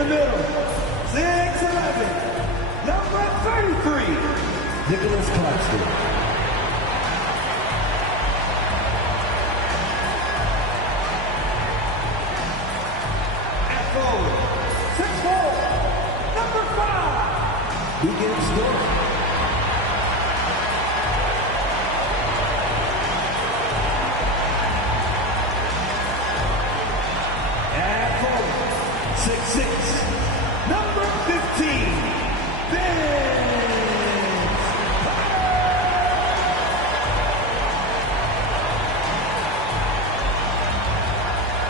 the middle, 6'11", number 33, Nicholas Claxton. At forward, 6'4", number 5, begins scoring. At forward, 6'6", number 15,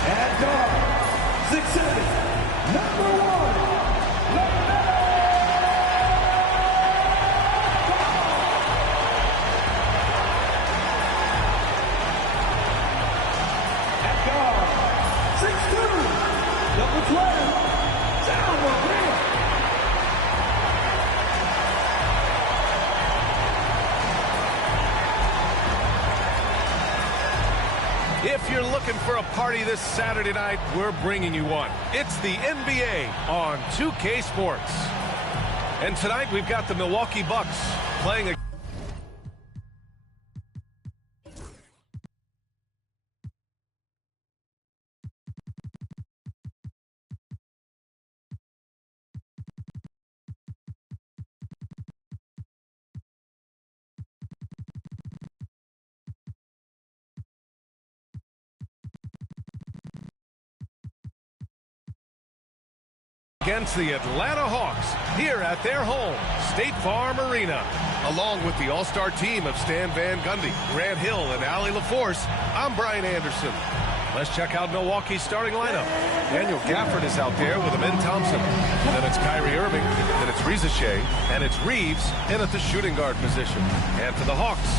at guard, 6'7", number 1, LaMelo. At guard, 6'2", number 12, down the rim. If you're looking for a party this Saturday night, we're bringing you one. It's the NBA on 2K Sports. And tonight we've got the Milwaukee Bucks playing a against the Atlanta Hawks here at their home, State Farm Arena. Along with the all-star team of Stan Van Gundy, Grant Hill, and Allie LaForce, I'm Brian Anderson. Let's check out Milwaukee's starting lineup. Daniel Gafford is out there with Amin Thompson. Then it's Kyrie Irving, then it's Shea, and it's Reeves in at the shooting guard position. And for the Hawks,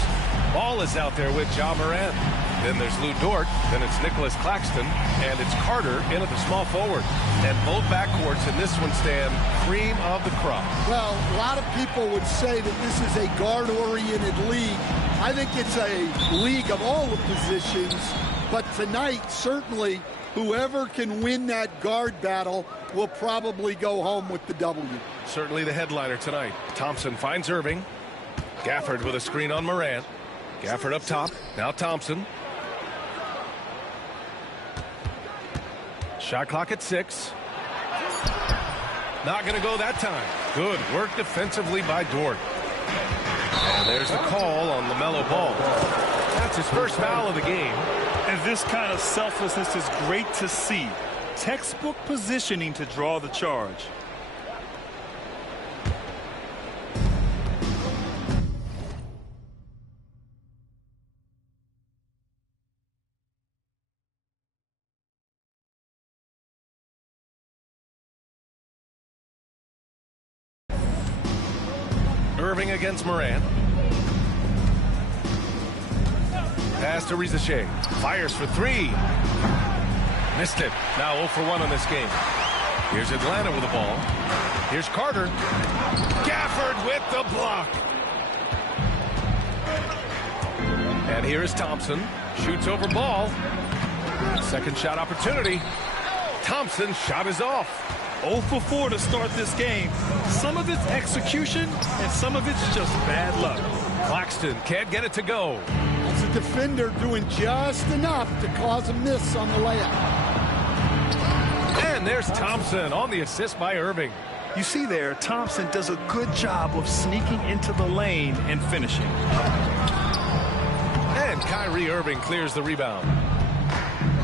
Ball is out there with Ja Morant. Then there's Lou Dort, then it's Nicholas Claxton, and it's Carter in at the small forward. And both backcourts in this one stand cream of the crop. Well, a lot of people would say that this is a guard-oriented league. I think it's a league of all the positions, but tonight, certainly, whoever can win that guard battle will probably go home with the W. Certainly the headliner tonight. Thompson finds Irving. Gafford with a screen on Morant. Gafford up top. Now Thompson. Shot clock at 6. Not going to go that time. Good work defensively by Dort. And there's the call on LaMelo Ball. That's his first foul of the game. And this kind of selflessness is great to see. Textbook positioning to draw the charge. Irving against Morant. Pass to Shea. Fires for 3. Missed it. Now 0 for 1 on this game. Here's Atlanta with the ball. Here's Carter. Gafford with the block. And here's Thompson. Shoots over Ball. Second shot opportunity. Thompson's shot is off. 0 for 4 to start this game. Some of it's execution, and some of it's just bad luck. Claxton can't get it to go. It's a defender doing just enough to cause a miss on the layup. And there's Thompson on the assist by Irving. You see there, Thompson does a good job of sneaking into the lane and finishing. And Kyrie Irving clears the rebound.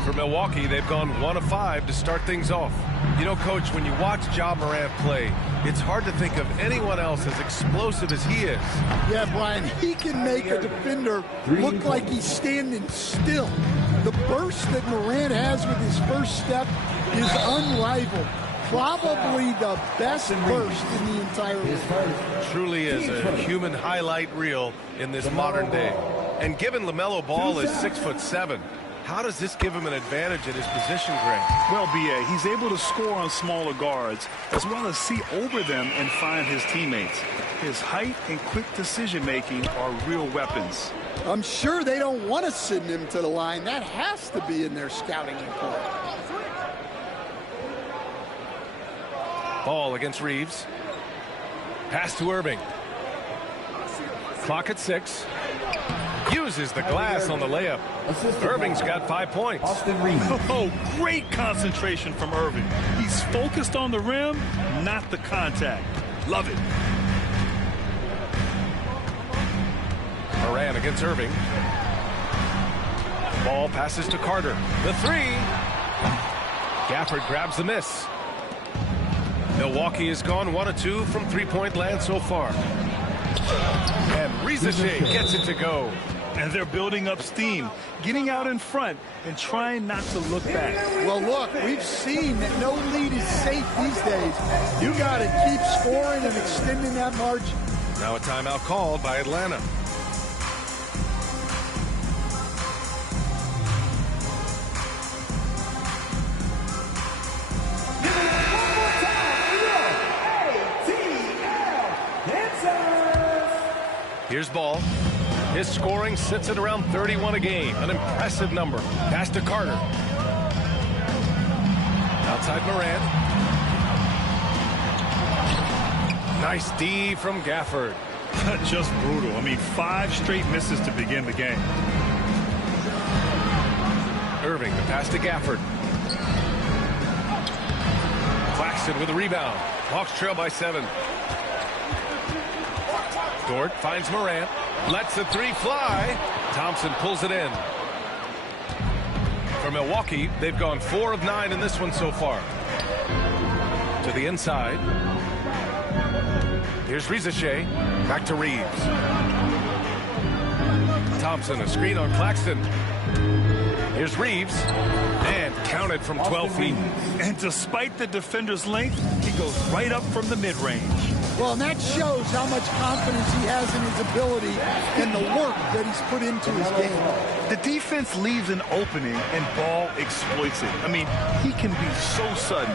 For Milwaukee, they've gone 1 of 5 to start things off. You know, Coach, when you watch Ja Morant play, it's hard to think of anyone else as explosive as he is. Yeah, Brian, he can make a defender look like he's standing still. The burst that Morant has with his first step is unrivaled. Probably the best burst in the entire league. Truly is a human highlight reel in this modern day. And given LaMelo Ball is 6'7", how does this give him an advantage in his position, Grant? Well, B.A., he's able to score on smaller guards, as well as see over them and find his teammates. His height and quick decision-making are real weapons. I'm sure they don't want to send him to the line. That has to be in their scouting report. Ball against Reeves. Pass to Irving. Clock at 6. Uses the glass on the layup. Irving's got 5 points. Oh, great concentration from Irving. He's focused on the rim, not the contact. Love it. Moran against Irving. Ball passes to Carter. The 3. Gafford grabs the miss. Milwaukee has gone 1 of 2 from three-point land so far. And Rizashe gets it to go. And they're building up steam, getting out in front and trying not to look back. Well, look, we've seen that no lead is safe these days. You got to keep scoring and extending that margin. Now a timeout called by Atlanta. Here's Ball. His scoring sits at around 31 a game. An impressive number. Pass to Carter. Outside Moran. Nice D from Gafford. Just brutal. I mean, 5 straight misses to begin the game. Irving, the pass to Gafford. Claxton with a rebound. Hawks trail by 7. Dort finds Morant, lets the 3 fly. Thompson pulls it in. For Milwaukee, they've gone 4 of 9 in this one so far. To the inside. Here's Rizashe, back to Reeves. Thompson, a screen on Claxton. Here's Reeves, and counted from 12 feet. And despite the defender's length, he goes right up from the mid-range. Well, and that shows how much confidence he has in his ability and the work that he's put into his game. The defense leaves an opening and Ball exploits it. I mean, he can be so sudden.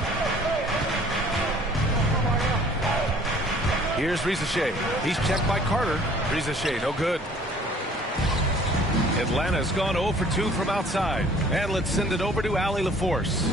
Here's Rizashe. He's checked by Carter. Rizashe, no good. Atlanta's gone 0 for 2 from outside. And let's send it over to Allie LaForce.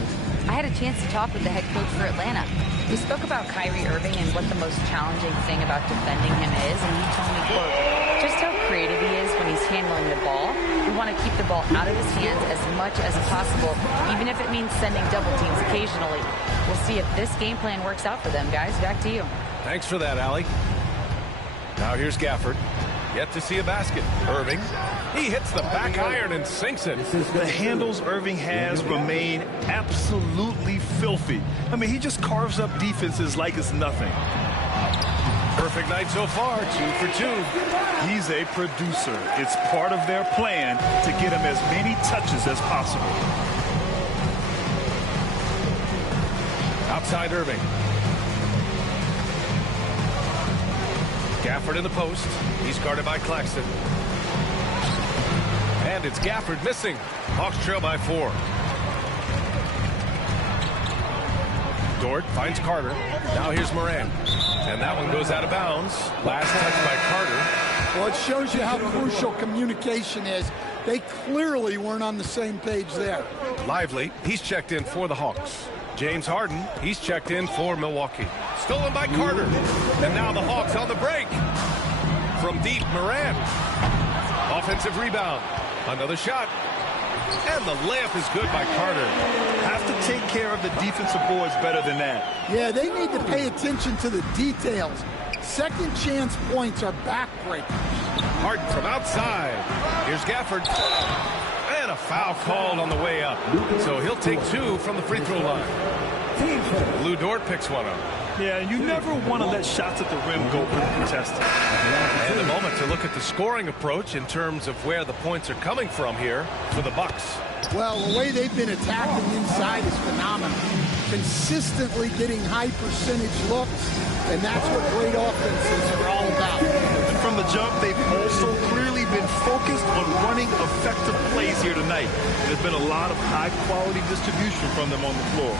I had a chance to talk with the head coach for Atlanta. We spoke about Kyrie Irving and what the most challenging thing about defending him is, and he told me, quote, just how creative he is when he's handling the ball. We want to keep the ball out of his hands as much as possible, even if it means sending double teams occasionally. We'll see if this game plan works out for them, guys. Back to you. Thanks for that, Allie. Now here's Gafford. Yet to see a basket. Irving. He hits the back iron and sinks it. The handles Irving has remain absolutely filthy. I mean, he just carves up defenses like it's nothing. Perfect night so far, 2 for 2. He's a producer. It's part of their plan to get him as many touches as possible. Outside Irving. Gafford in the post. He's guarded by Claxton. And it's Gafford missing. Hawks trail by 4. Dort finds Carter. Now here's Moran. And that one goes out of bounds. Last touch by Carter. Well, it shows you how crucial communication is. They clearly weren't on the same page there. Lively, he's checked in for the Hawks. James Harden, he's checked in for Milwaukee. Stolen by Carter. And now the Hawks on the break. From deep, Moran. Offensive rebound. Another shot. And the layup is good by Carter. Have to take care of the defensive boards better than that. Yeah, they need to pay attention to the details. Second chance points are backbreakers. Harden from outside. Here's Gafford. And a foul called on the way up. So he'll take 2 from the free throw line. Lou Dort picks one up. Yeah, you never want to let shots at the rim go uncontested. And a moment to look at the scoring approach in terms of where the points are coming from here for the Bucks. Well, the way they've been attacking inside is phenomenal. Consistently getting high percentage looks, and that's what great offenses are all about. And from the jump, they've also clearly been focused on running effective plays here tonight. There's been a lot of high-quality distribution from them on the floor.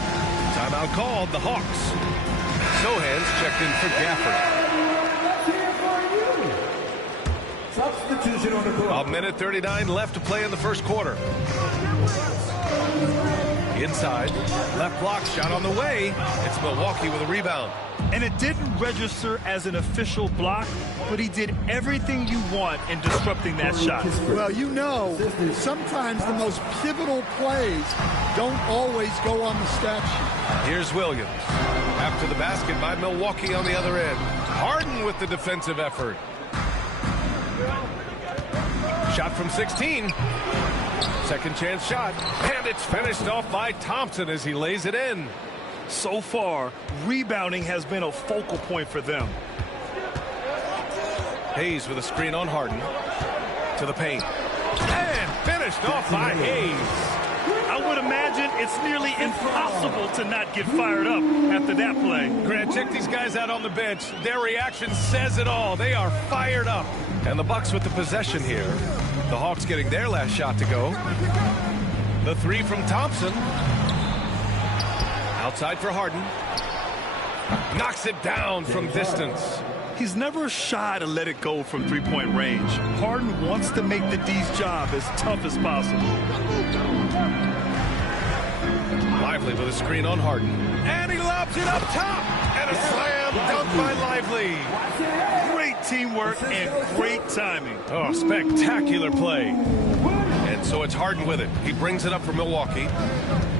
Timeout called, the Hawks. Sohan's checked in for Gafford. Substitution on the court. A minute 39 left to play in the first quarter. Inside, left block, shot on the way. It's Milwaukee with a rebound. And it didn't register as an official block, but he did everything you want in disrupting that shot. Well, you know, sometimes the most pivotal plays don't always go on the stat sheet. Here's Williams. After the basket by Milwaukee on the other end. Harden with the defensive effort. Shot from 16. Second chance shot. And it's finished off by Thompson as he lays it in. So far, rebounding has been a focal point for them. Hayes with a screen on Harden. To the paint. And finished off by Hayes. I would imagine it's nearly impossible to not get fired up after that play. Grant, check these guys out on the bench. Their reaction says it all. They are fired up. And the Bucks with the possession here. The Hawks getting their last shot to go. The three from Thompson. Outside for Harden. Knocks it down from distance. He's never shy to let it go from three-point range. Harden wants to make the D's job as tough as possible. Lively with a screen on Harden. And he lobs it up top. And a slam dunk by Lively. Great teamwork and great timing. Oh, spectacular play. And so it's Harden with it. He brings it up for Milwaukee.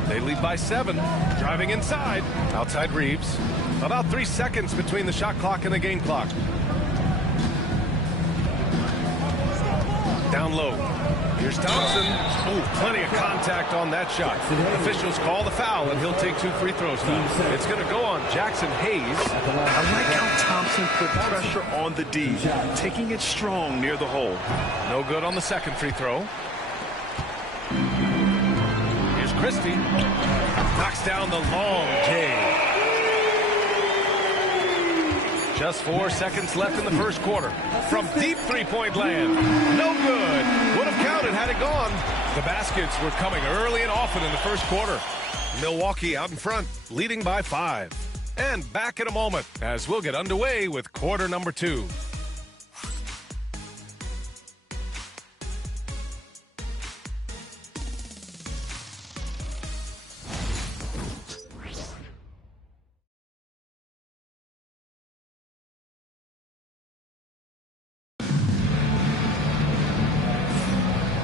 They lead by 7. Driving inside. Outside Reeves. About 3 seconds between the shot clock and the game clock. Down low. Here's Thompson. Ooh, plenty of contact on that shot. Officials call the foul, and he'll take 2 free throws now. It's going to go on Jackson Hayes. I like how Thompson put pressure on the D, taking it strong near the hole. No good on the second free throw. Here's Christie. Knocks down the long J. Just 4 seconds left in the first quarter. From deep three-point land. No good. Would have counted had it gone. The baskets were coming early and often in the first quarter. Milwaukee out in front, leading by 5. And back in a moment as we'll get underway with quarter number 2.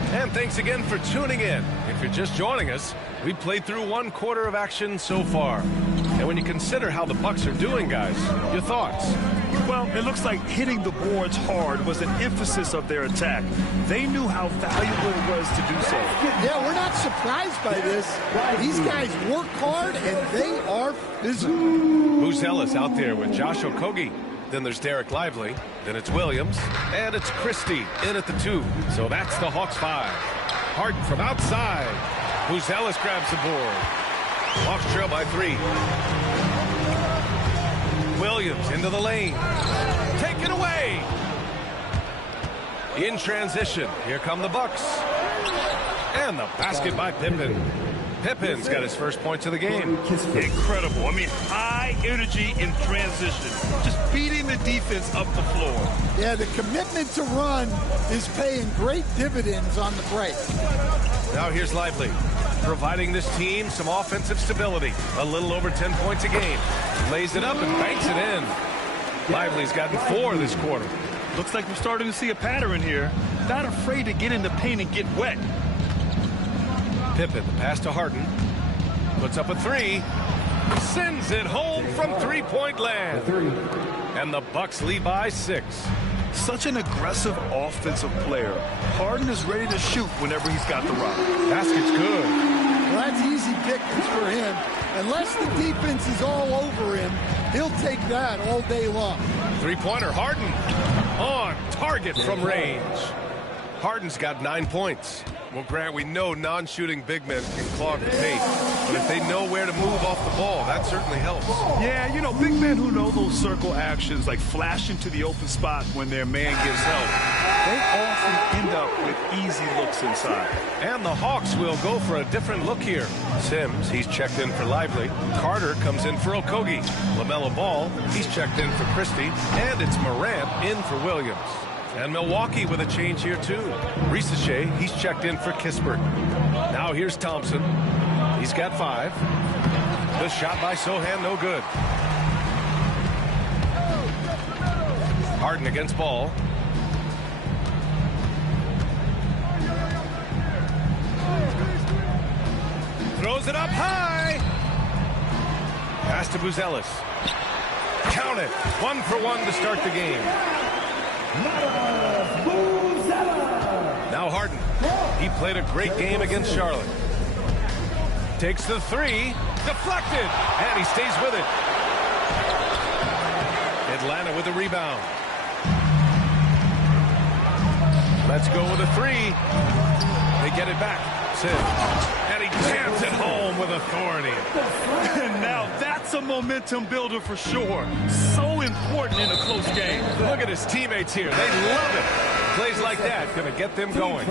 And thanks again for tuning in. If you're just joining us, we've played through 1 quarter of action so far. And when you consider how the Bucks are doing, guys, your thoughts? Well, it looks like hitting the boards hard was an emphasis of their attack. They knew how valuable it was to do so. Yeah, we're not surprised by this. These guys work hard, and they are physical. Buzelis out there with Josh Okogie. Then there's Derek Lively. Then it's Williams. And it's Christie in at the 2. So that's the Hawks 5. Harden from outside. Buzelis grabs the board. Hawks trail by 3. Williams into the lane. Taken away. In transition. Here come the Bucks. And the basket by Pippen. Pippen's got his first points of the game. Incredible. I mean, high energy in transition. Just beating the defense up the floor. Yeah, the commitment to run is paying great dividends on the break. Now here's Lively, providing this team some offensive stability. A little over 10 points a game. Lays it up and banks it in. Lively's gotten 4 this quarter. Looks like we're starting to see a pattern here. Not afraid to get in the paint and get wet. Pippen, the pass to Harden. Puts up a 3. Sends it home from three-point land. And the Bucks lead by 6. Such an aggressive offensive player. Harden is ready to shoot whenever he's got the rock. Basket's good. Well, that's easy pickings for him. Unless the defense is all over him, he'll take that all day long. Three-pointer, Harden. On target from range. Harden's got 9 points. Well, Grant, we know non-shooting big men can clog the paint, but if they know where to move off the ball, that certainly helps. Yeah, you know, big men who know those circle actions, like flashing to the open spot when their man gives help, they often end up with easy looks inside. And the Hawks will go for a different look here. Sims, he's checked in for Lively. Carter comes in for Okogie. LaMelo Ball, he's checked in for Christie. And it's Morant in for Williams. And Milwaukee with a change here, too. Risache, he's checked in for Kispert. Now here's Thompson. He's got 5. The shot by Sohan, no good. Harden against ball. Throws it up high. Pass to Buzelis. Count it. 1 for 1 to start the game. Now Harden. He played a great game against Charlotte. Takes the 3. Deflected. And he stays with it. Atlanta with the rebound. Let's go with a 3. They get it back. Sims. And he jams it home with authority. And now that's a momentum builder for sure. So important in a close game. Look at his teammates here. They love it. Plays like that going to get them going.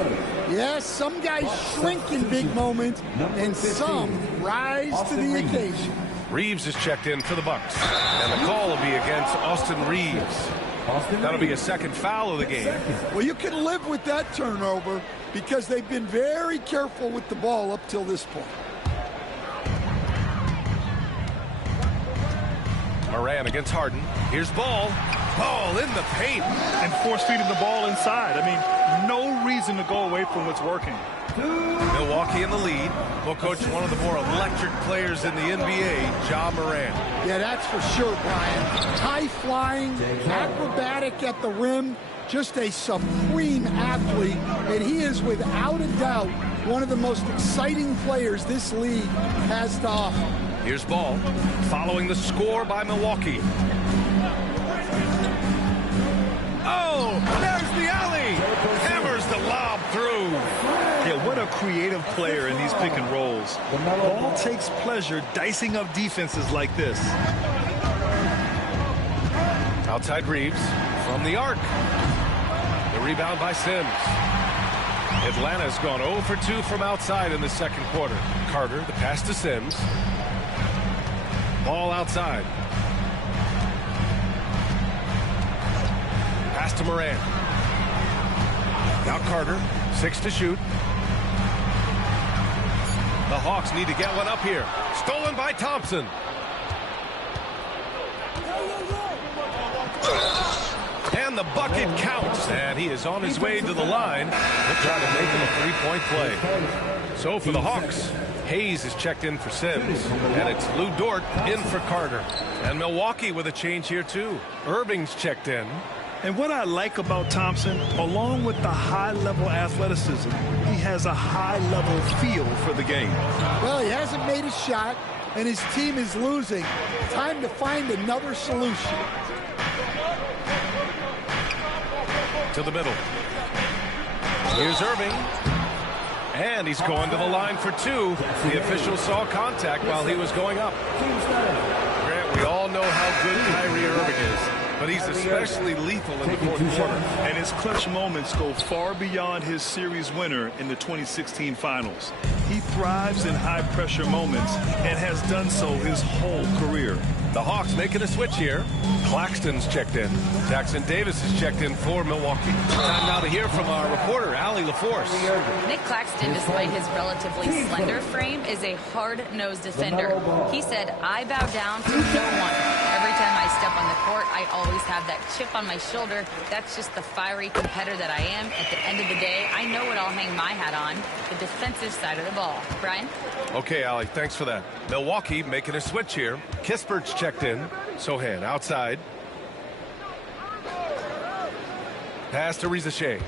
Yes, some guys shrink in big moments, and some rise to the occasion. Reeves is checked in for the Bucks. And the call will be against Austin Reeves. That'll be a second foul of the game. Well, you can live with that turnover because they've been very careful with the ball up till this point. Moran against Harden. Here's Ball. Ball in the paint. And force-feeding the ball inside. I mean, no reason to go away from what's working. Milwaukee in the lead. Will coach one of the more electric players in the NBA, Ja Moran. Yeah, that's for sure, Brian. High-flying, acrobatic at the rim, just a supreme athlete, and he is without a doubt one of the most exciting players this league has to offer. Here's Ball, following the score by Milwaukee. Oh, there's the alley. Hammers the lob through. Yeah, what a creative player in these pick and rolls. Ball takes pleasure dicing up defenses like this. Outside Reeves from the arc. The rebound by Sims. Atlanta's gone 0 for 2 from outside in the second quarter. Carter, the pass to Sims. Ball outside. Pass to Moran. Now Carter, 6 to shoot. The Hawks need to get one up here. Stolen by Thompson. And the bucket counts. And he is on his way to the line. We'll try to make him a three-point play. So for the Hawks, Hayes is checked in for Sims. And it's Lou Dort in for Carter. And Milwaukee with a change here too. Irving's checked in. And what I like about Thompson, along with the high-level athleticism, he has a high-level feel for the game. Well, he hasn't made a shot, and his team is losing. Time to find another solution. To the middle. Here's Irving. And he's going to the line for 2. The official saw contact while he was going up. Grant, we all know how good Kyrie Irving is. But he's especially lethal in the fourth quarter. And his clutch moments go far beyond his series winner in the 2016 finals. He thrives in high-pressure moments and has done so his whole career. The Hawks making a switch here. Claxton's checked in. Jackson Davis is checked in for Milwaukee. Time now to hear from our reporter, Allie LaForce. Nick Claxton, despite his relatively slender frame, is a hard-nosed defender. He said, "I bow down to no one. Every time I step on the court, I always have that chip on my shoulder. That's just the fiery competitor that I am. At the end of the day, I know what I'll hang my hat on, the defensive side of the ball." Brian? Okay, Allie, thanks for that. Milwaukee making a switch here. Kispert's checked in. Sohan outside. Pass to Rizachet.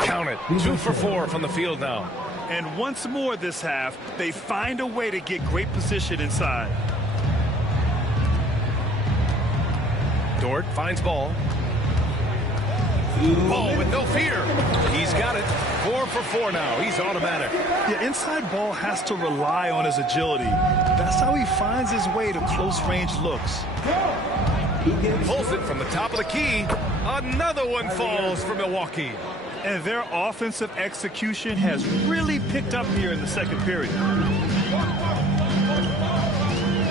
Count it. 2 for 4 from the field now. And once more this half, they find a way to get great position inside. Dort finds Ball. Ball with no fear. He's got it. 4 for 4 now. He's automatic. Yeah, inside Ball has to rely on his agility. That's how he finds his way to close-range looks. Pulls it from the top of the key. Another one falls for Milwaukee. And their offensive execution has really picked up here in the second period.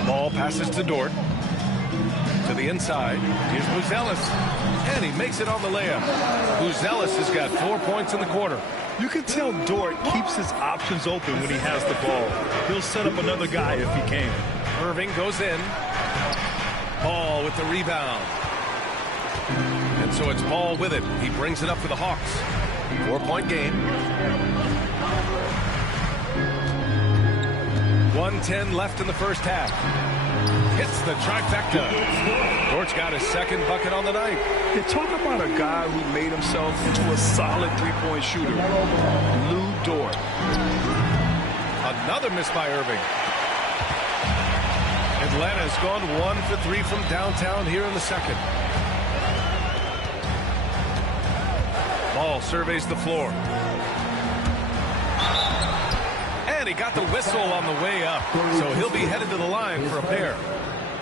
Ball passes to Dort. To the inside. Here's Buzelis. And he makes it on the layup. Buzelis has got 4 points in the quarter. You can tell Dort keeps his options open when he has the ball. He'll set up another guy if he can. Irving goes in. Ball with the rebound. And so it's Ball with it. He brings it up for the Hawks. 4-point game. 1:10 left in the first half. Hits the trifecta. Dort's got his second bucket on the night. You talk about a guy who made himself into a solid three-point shooter. Lou Dort. Another miss by Irving. Atlanta has gone 1 for 3 from downtown here in the second. Ball surveys the floor. And he got the whistle on the way up, so he'll be headed to the line for a pair.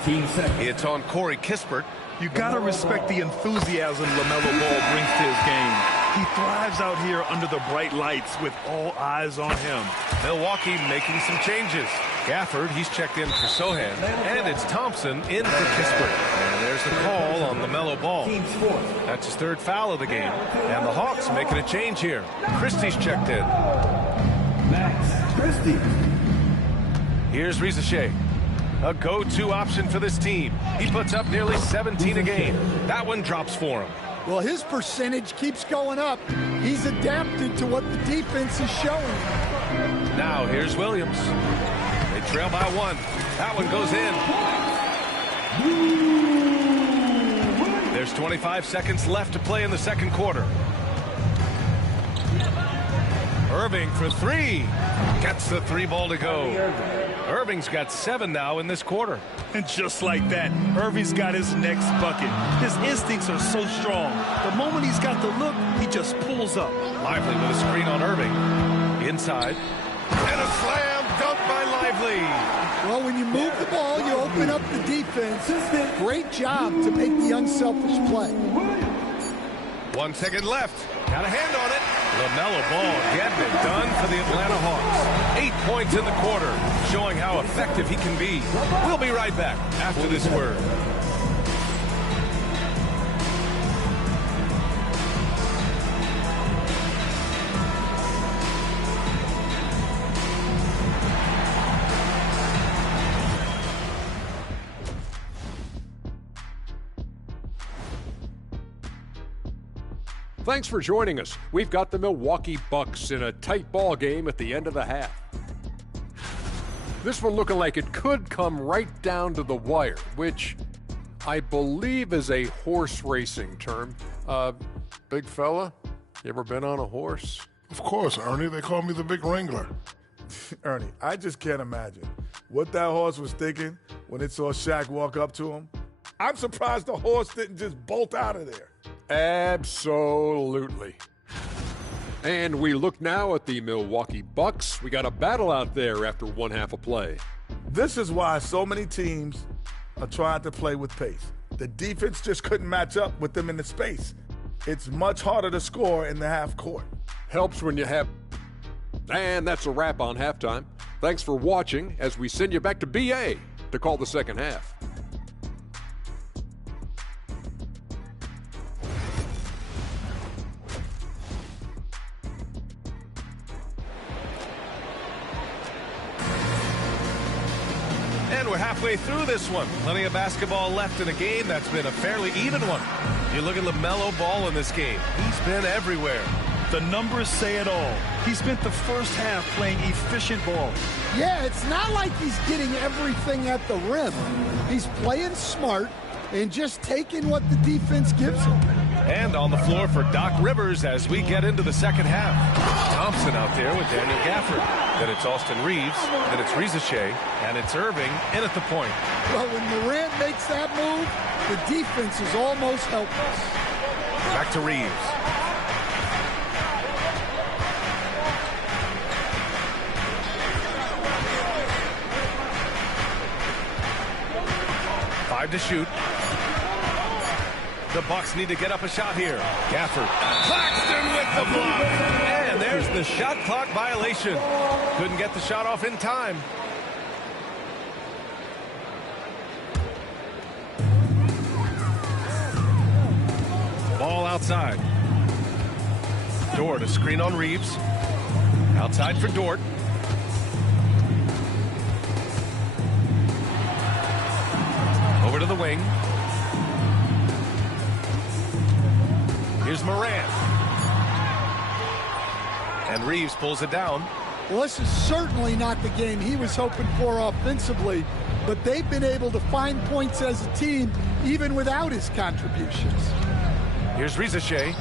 It's on Corey Kispert. You got to respect the enthusiasm LaMelo Ball brings to his game. He thrives out here under the bright lights with all eyes on him. Milwaukee making some changes. Gafford, he's checked in for Sohan. And it's Thompson in for Kispert. And there's the call on LaMelo Ball. That's his third foul of the game. And the Hawks making a change here. Christie's checked in. Max Christie. Here's Rizachet. A go-to option for this team. He puts up nearly 17 a game. That one drops for him. Well, his percentage keeps going up. He's adapted to what the defense is showing. Now here's Williams. They trail by 1. That one goes in. There's 25 seconds left to play in the second quarter. Irving for 3. Gets the 3 ball to go. Irving's got 7 now in this quarter. And just like that, Irving's got his next bucket. His instincts are so strong. The moment he's got the look, he just pulls up. Lively with a screen on Irving. Inside. And a slam dunk by Lively. Well, when you move the ball, you open up the defense. Great job to make the unselfish play. 1 second left. Got a hand on it. LaMelo Ball getting it done for the Atlanta Hawks. 8 points in the quarter, showing how effective he can be. We'll be right back after this word. Thanks for joining us. We've got the Milwaukee Bucks in a tight ball game at the end of the half. This one looking like it could come right down to the wire, which I believe is a horse racing term. Big fella, you ever been on a horse? Of course, Ernie. They call me the Big Wrangler. Ernie, I just can't imagine what that horse was thinking when it saw Shaq walk up to him. I'm surprised the horse didn't just bolt out of there. Absolutely. And we look now at the Milwaukee Bucks. We got a battle out there after one half of play. This is why so many teams are trying to play with pace. The defense just couldn't match up with them in the space. It's much harder to score in the half court. Helps when you have... And that's a wrap on halftime. Thanks for watching as we send you back to BA to call the second half. And we're halfway through this one. Plenty of basketball left in a game that's been a fairly even one. You look at LaMelo Ball in this game. He's been everywhere. The numbers say it all. He spent the first half playing efficient ball. Yeah, it's not like he's getting everything at the rim. He's playing smart and just taking what the defense gives him. And on the floor for Doc Rivers as we get into the second half. Thompson out there with Daniel Gafford. Then it's Austin Reeves. Then it's Rizachet. And it's Irving in at the point. Well, when Morant makes that move, the defense is almost helpless. Back to Reeves. Five to shoot. The Bucks need to get up a shot here. Gafford. Claxton with the block. And there's the shot clock violation. Couldn't get the shot off in time. outside. Dort, a screen on Reeves. Outside for Dort. Over to the wing. Here's Morant. And Reeves pulls it down. Well, this is certainly not the game he was hoping for offensively, but they've been able to find points as a team even without his contributions. Here's Rizachet.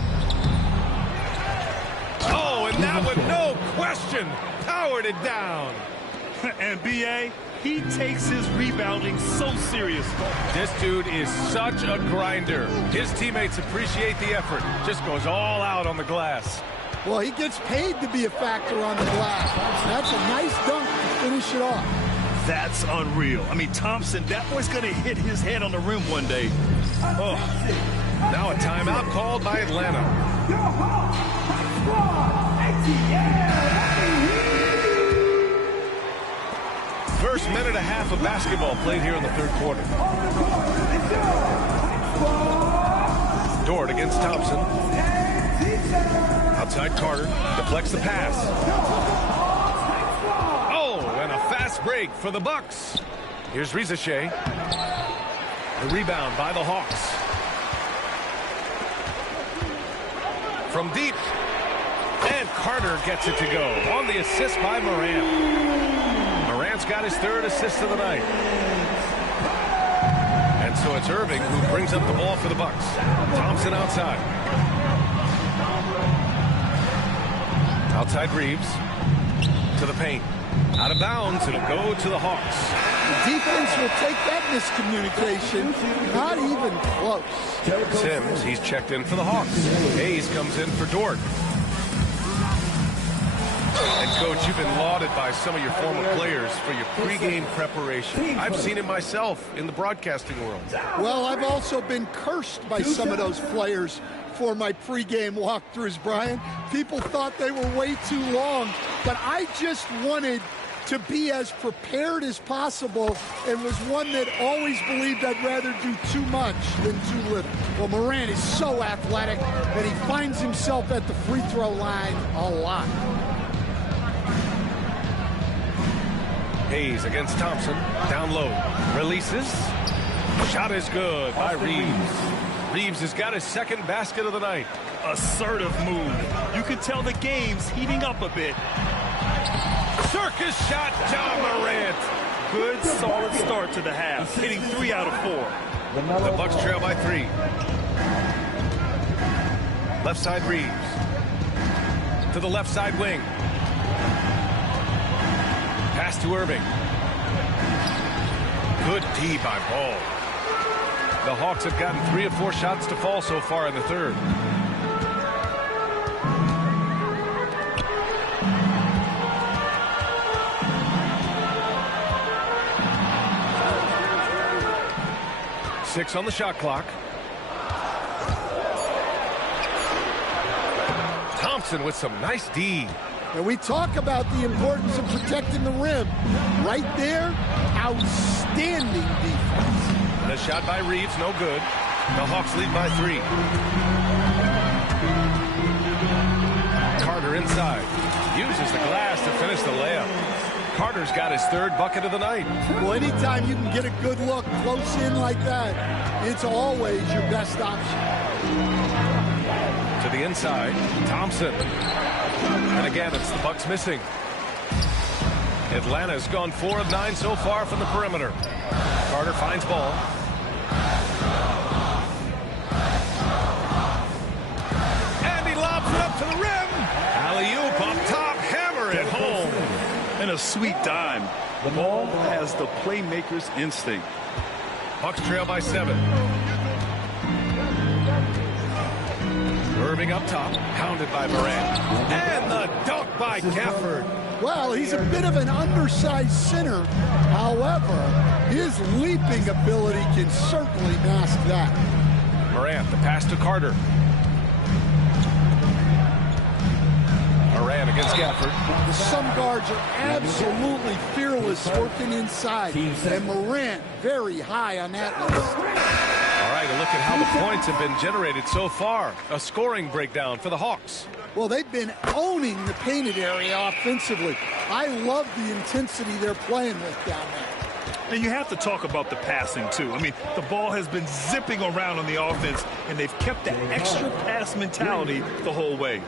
Oh, and that one, no question, powered it down. And B.A., he takes his rebounding so serious. This dude is such a grinder. His teammates appreciate the effort. Just goes all out on the glass. Well, he gets paid to be a factor on the glass. That's a nice dunk to finish it off. That's unreal. I mean, Thompson, that boy's going to hit his head on the rim one day. Oh. Now a timeout called by Atlanta. First minute and a half of basketball played here in the third quarter. Dort against Thompson. Outside Carter, deflects the pass. Oh, and a fast break for the Bucks. Here's Rizachet. The rebound by the Hawks. From deep. And Carter gets it to go on the assist by Morant. Morant's got his third assist of the night. And so it's Irving who brings up the ball for the Bucks. Thompson outside. Outside Reeves. To the paint. Out of bounds. It'll go to the Hawks. The defense will take that miscommunication. Not even close. Sims, he's checked in for the Hawks. Hayes comes in for Dort. And, Coach, you've been lauded by some of your former players for your pregame preparation. I've seen it myself in the broadcasting world. Well, I've also been cursed by some of those players for my pregame walkthroughs, Brian. People thought they were way too long, but I just wanted to be as prepared as possible and was one that always believed I'd rather do too much than too little. Well, Morant is so athletic that he finds himself at the free throw line a lot. Hayes against Thompson. Down low. Releases. Shot is good by Reeves. Reeves has got his second basket of the night. Assertive move. You can tell the game's heating up a bit. Circus shot, John Morant. Good, solid start to the half, hitting 3 out of 4. The Bucks trail by 3. Left side Reeves. To the left side wing. Pass to Irving. Good D by Ball. The Hawks have gotten 3 of 4 shots to fall so far in the third. Six on the shot clock. Thompson with some nice D. And we talk about the importance of protecting the rim. Right there, outstanding defense. The shot by Reeves, no good. The Hawks lead by 3. Carter inside. Uses the glass to finish the layup. Carter's got his third bucket of the night. Well, anytime you can get a good look close in like that, it's always your best option. To the inside, Thompson. And again, it's the Bucks missing. Atlanta's gone 4 of 9 so far from the perimeter. Carter finds Ball. And he lobs it up to the rim. Alley-oop up top, hammer it home. And a sweet dime. The ball has the playmaker's instinct. Bucks trail by 7. Irving up top, pounded by Morant. And the dunk by Gafford. Well, he's a bit of an undersized center. However, his leaping ability can certainly mask that. Morant, the pass to Carter. Morant against Gafford. Some guards are absolutely fearless working inside. And Morant very high on that list. All right, to look at how the points have been generated so far. A scoring breakdown for the Hawks. Well, they've been owning the painted area offensively. I love the intensity they're playing with down there. And you have to talk about the passing, too. I mean, the ball has been zipping around on the offense, and they've kept that extra pass mentality the whole way.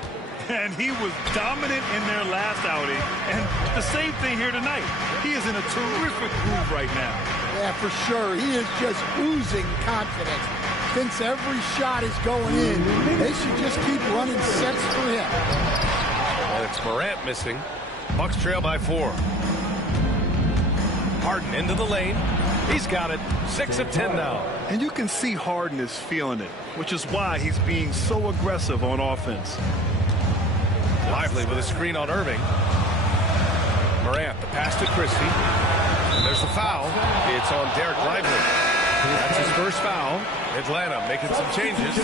And he was dominant in their last outing, and the same thing here tonight. He is in a terrific groove right now. Yeah, for sure. He is just oozing confidence. Thinks every shot is going in. They should just keep running sets for him. And it's Morant missing. Bucks trail by 4. Harden into the lane. He's got it. 6 of 10 now. And you can see Harden is feeling it, which is why he's being so aggressive on offense. Lively with a screen on Irving. Morant, the pass to Christie. And there's the foul. It's on Derek Lively. That's his first foul. Atlanta making some changes.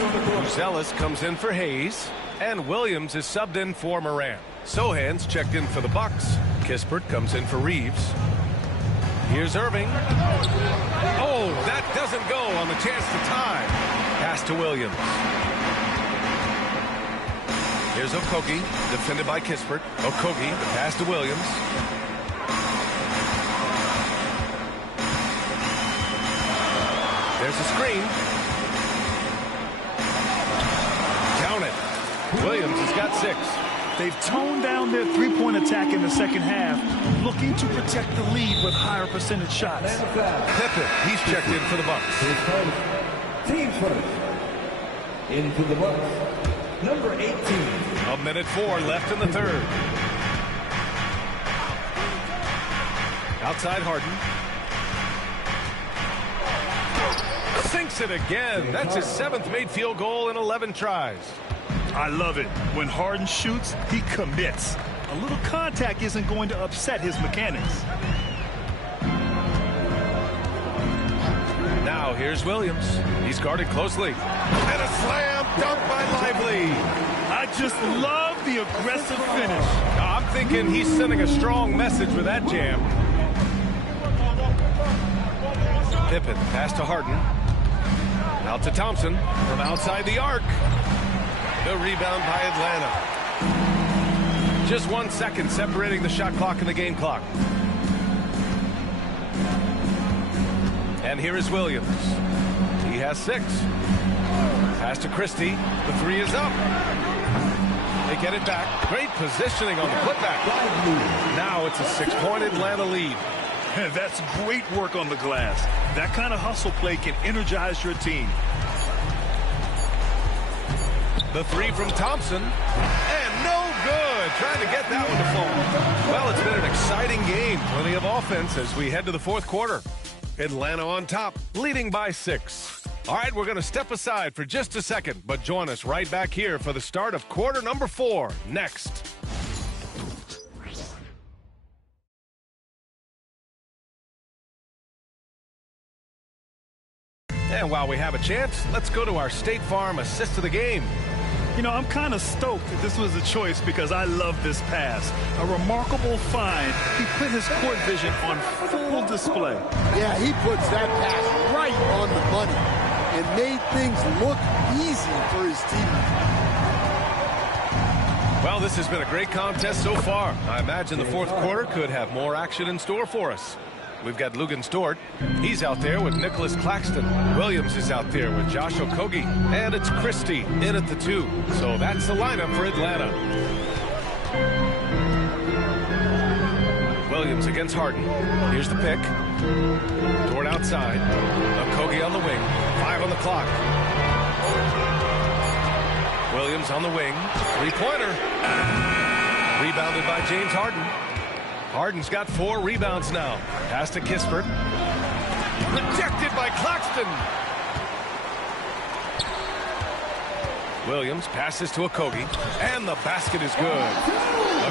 Zealous comes in for Hayes. And Williams is subbed in for Morant. Sohan's checked in for the Bucks. Kispert comes in for Reeves. Here's Irving. Oh, that doesn't go on the chance to tie. Pass to Williams. Here's Okogie, defended by Kispert. Okogie, the pass to Williams. There's a screen. Count it. Williams has got 6. They've toned down their three-point attack in the second half, looking to protect the lead with higher percentage shots. Pippen, he's checked in for the Bucks. Team first. In for the Bucks, number 18. A minute 4 left in the third. Outside Harden. Sinks it again. That's his 7th made field goal in 11 tries. I love it. When Harden shoots, he commits. A little contact isn't going to upset his mechanics. Now here's Williams. He's guarded closely. And a slam dunk by Lively. I just love the aggressive finish. I'm thinking he's sending a strong message with that jam. Pippen, pass to Harden. Out to Thompson from outside the arc. The rebound by Atlanta. Just 1 second separating the shot clock and the game clock. And here is Williams. He has 6. Pass to Christie. The 3 is up. They get it back. Great positioning on the putback. Now it's a 6-point Atlanta lead. That's great work on the glass. That kind of hustle play can energize your team. The 3 from Thompson. And no good. Trying to get that one to fall. Well, it's been an exciting game. Plenty of offense as we head to the fourth quarter. Atlanta on top, leading by 6. All right, we're going to step aside for just a second, but join us right back here for the start of quarter number 4 next. And while we have a chance, let's go to our State Farm assist of the game. You know, I'm kind of stoked that this was a choice because I love this pass. A remarkable find. He put his court vision on full display. Yeah, he puts that pass right on the money and made things look easy for his teammates. Well, this has been a great contest so far. I imagine the fourth quarter could have more action in store for us. We've got Lugan Stort. He's out there with Nicholas Claxton. Williams is out there with Josh Okogie. And it's Christie in at the 2. So that's the lineup for Atlanta. Williams against Harden. Here's the pick. Dort outside. Okogie on the wing. 5 on the clock. Williams on the wing. 3-pointer. Rebounded by James Harden. Harden's got 4 rebounds now. Pass to Kispert. Rejected by Claxton. Williams passes to Okogie. And the basket is good.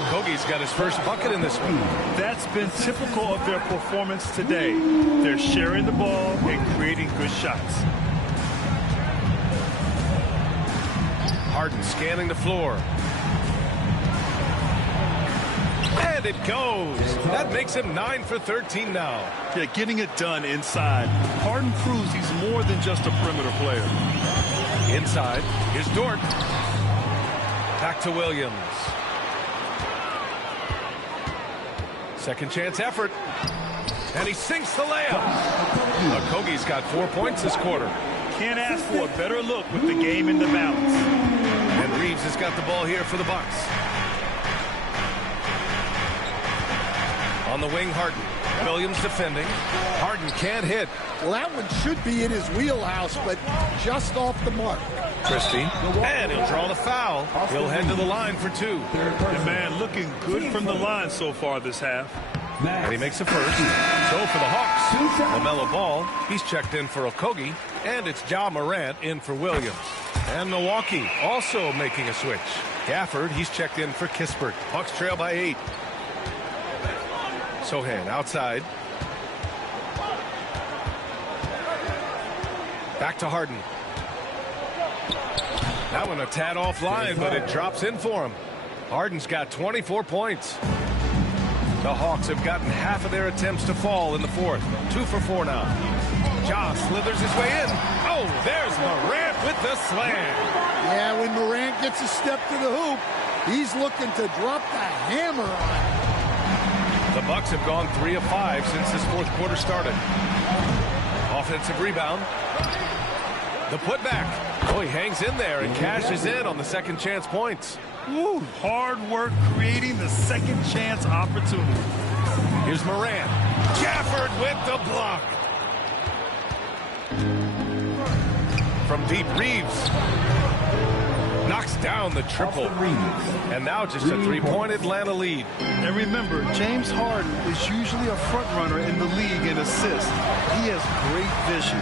Okogie's got his first bucket in this one. That's been typical of their performance today. They're sharing the ball and creating good shots. Harden scanning the floor. And it goes. That makes him 9 for 13 now. Yeah, getting it done inside. Harden proves he's more than just a perimeter player. Inside, here's Dort. Back to Williams. Second chance effort. And he sinks the layup. Okogie's got 4 points this quarter. Can't ask for a better look with the game in the balance. And Reeves has got the ball here for the Bucks. On the wing, Harden. Williams defending. Harden can't hit. Well, that one should be in his wheelhouse, but just off the mark. Christie. And he'll draw the foul. He'll head to the line for 2. And man, looking good from the line so far this half. And he makes a first. So for the Hawks, LaMelo Ball, he's checked in for Okogie, and it's Ja Morant in for Williams. And Milwaukee also making a switch. Gafford, he's checked in for Kispert. Hawks trail by 8. Sohan outside. Back to Harden. That one a tad offline, but it drops in for him. Harden's got 24 points. The Hawks have gotten half of their attempts to fall in the fourth. 2 for 4 now. Ja slithers his way in. Oh, there's Morant with the slam. Yeah, when Morant gets a step to the hoop, he's looking to drop the hammer on it. The Bucks have gone 3 of 5 since this fourth quarter started. Offensive rebound. The putback. Oh, he hangs in there and cashes in on the second chance points. Woo, hard work creating the second chance opportunity. Here's Morant. Gafford with the block. From deep, Reeves knocks down the triple. And now just a 3-point Atlanta lead. And remember, James Harden is usually a front runner in the league in assists. He has great vision.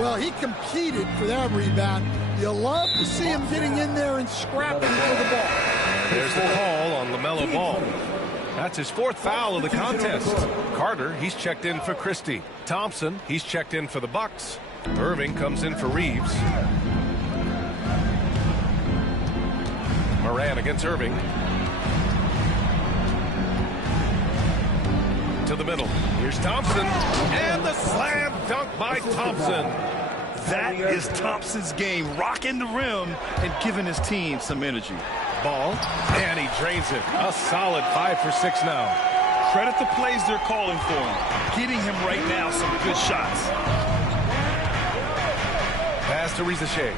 Well, he competed for that rebound. You love to see him getting in there and scrapping for the ball. There's the call on LaMelo Ball. That's his 4th foul of the contest. Carter, he's checked in for Christie. Thompson, he's checked in for the Bucks. Irving comes in for Reeves. Morant against Irving. To the middle. Here's Thompson. And the slam dunk by Thompson. That is Thompson's game, rocking the rim and giving his team some energy. Ball. And he drains it. A solid 5 for 6 now. Credit the plays they're calling for him. Getting him right now some good shots. Pass to Rizachet.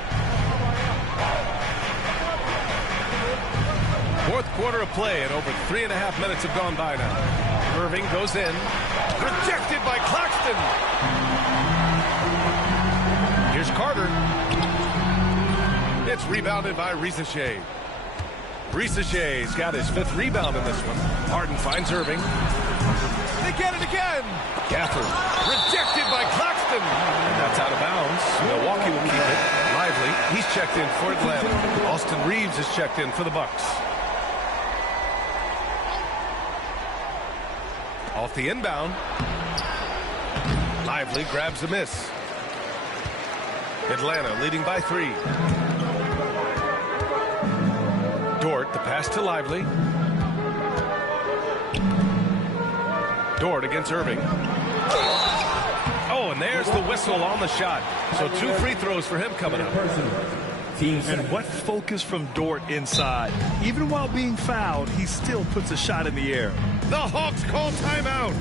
Fourth quarter of play, and over 3.5 minutes have gone by now. Irving goes in. Rejected by Claxton. Here's Carter. It's rebounded by Rizachet. Rizachet's got his 5th rebound in this one. Harden finds Irving. They get it again. Gafford. Rejected by Claxton. And that's out of bounds. Milwaukee will keep it. Lively. He's checked in for Atlanta. Austin Reeves is checked in for the Bucks. Off the inbound. Lively grabs the miss. Atlanta leading by 3. Dort, the pass to Lively. Dort against Irving. Oh, and there's the whistle on the shot. So 2 free throws for him coming up. And what focus from Dort inside. Even while being fouled, he still puts a shot in the air. The Hawks call timeout.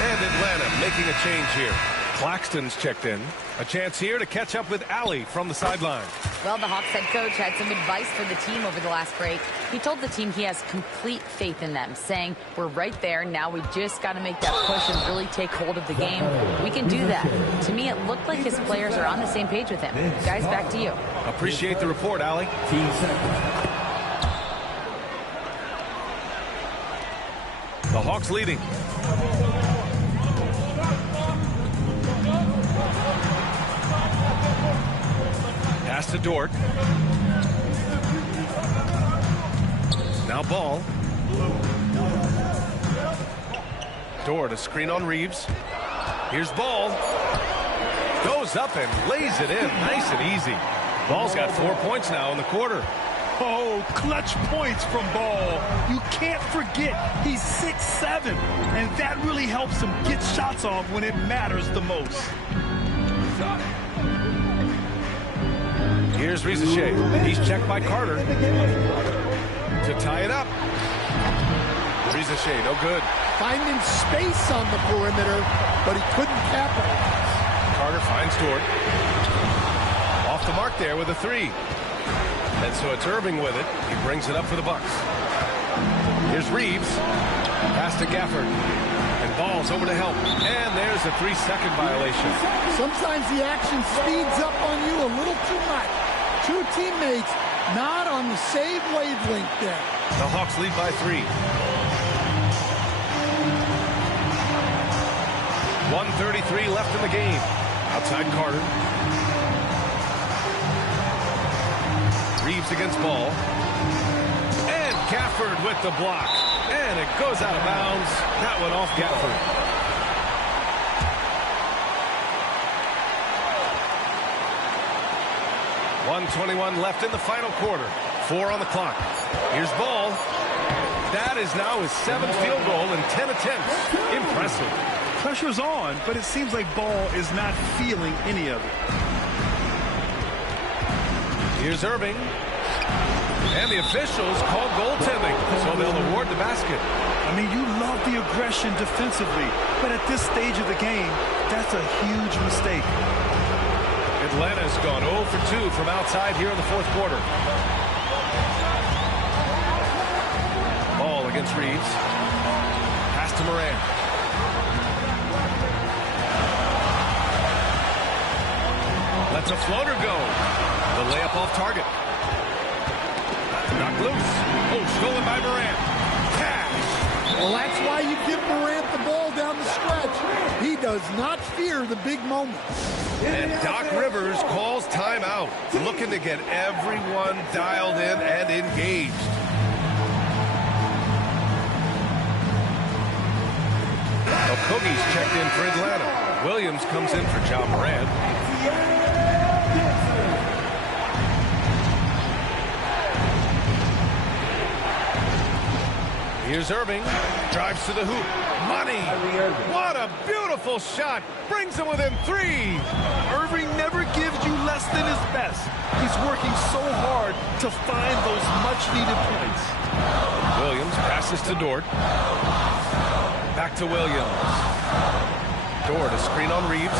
And Atlanta making a change here. Claxton's checked in. A chance here to catch up with Allie from the sideline. Well, the Hawks head coach had some advice for the team over the last break. He told the team he has complete faith in them, saying, we're right there. Now we just got to make that push and really take hold of the game. We can do that. To me, it looked like his players are on the same page with him. Guys, back to you. Appreciate the report, Allie. The Hawks leading. Pass to Dort. Now Ball. Dort, a screen on Reeves. Here's Ball. Goes up and lays it in. Nice and easy. Ball's got 4 points now in the quarter. Oh, clutch points from Ball. You can't forget he's 6'7", and that really helps him get shots off when it matters the most. Here's Ricochet. He's checked by Carter to tie it up. Ricochet, no good. Finding space on the perimeter, but he couldn't capitalize. Carter finds Dort. Off the mark there with a three. And so it's Irving with it. He brings it up for the Bucks. Here's Reeves. Pass to Gafford. And Ball's over to help. And there's a 3-second violation. Sometimes the action speeds up on you a little too much. Two teammates not on the same wavelength there. The Hawks lead by 3. 1:33 left in the game. Outside Carter. Reeves against Ball. And Gafford with the block. And it goes out of bounds. That went off Gafford. .121 left in the final quarter. 4 on the clock. Here's Ball. That is now his 7th field goal in 10 attempts. Impressive. Pressure's on, but it seems like Ball is not feeling any of it. Here's Irving. And the officials called goaltending, so they'll award the basket. I mean, you love the aggression defensively, but at this stage of the game, that's a huge mistake. Atlanta's gone 0 for 2 from outside here in the 4th quarter. Ball against Reeves. Pass to Morant. Lets a floater go. The layup off target. Knocked loose. Oh, stolen by Morant. Cash. Well, that's why you give Morant the ball down the stretch. He does not fear the big moments. And Doc Rivers calls timeout, looking to get everyone dialed in and engaged. Okogie's checked in for Atlanta. Williams comes in for John Morant. Here's Irving. Drives to the hoop. Money. What a beautiful shot. Brings him within 3. Irving never gives you less than his best. He's working so hard to find those much-needed points. Williams passes to Dort. Back to Williams. Dort, a screen on Reeves.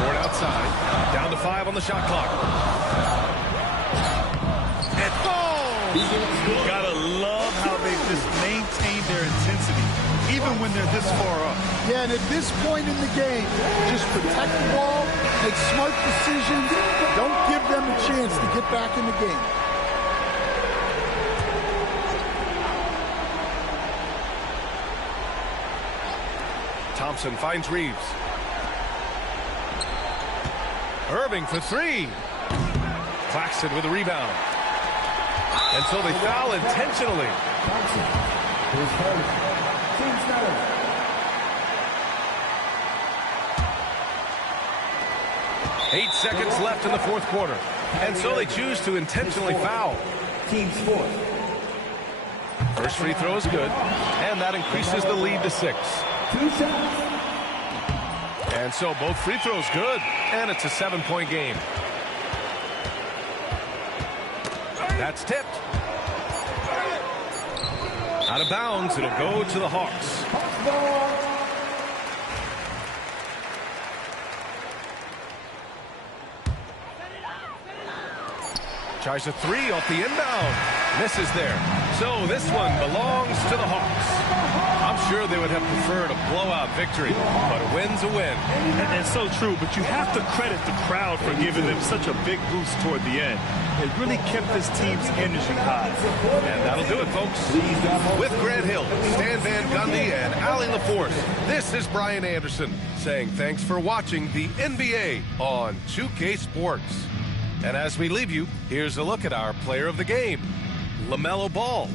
Dort outside. Down to 5 on the shot clock. And falls! Gotta love how they've just maintained their intensity, even when they're this far up. Yeah, and at this point in the game, just protect the ball, make smart decisions, don't give them a chance to get back in the game. Thompson finds Reeves. Irving for 3. Claxton with a rebound. And so they foul intentionally. Thompson. Here's Harden. Team foul. Eight seconds left in the 4th quarter. And so they choose to intentionally foul. Team's 4th. First free throw is good. And that increases the lead to 6. 2 shots. And so both free throws good. And it's a 7-point game. That's tipped. Out of bounds, it'll go to the Hawks. Tries a 3 off the inbound. Misses there. So this one belongs to the Hawks. I'm sure they would have preferred a blowout victory, but a win's a win. And so true, but you have to credit the crowd for giving them such a big boost toward the end. It really kept this team's energy high. And that'll do it, folks. With Grant Hill, Stan Van Gundy, and Allie LaForce, this is Brian Anderson saying thanks for watching the NBA on 2K Sports. And as we leave you, here's a look at our player of the game, LaMelo Ball.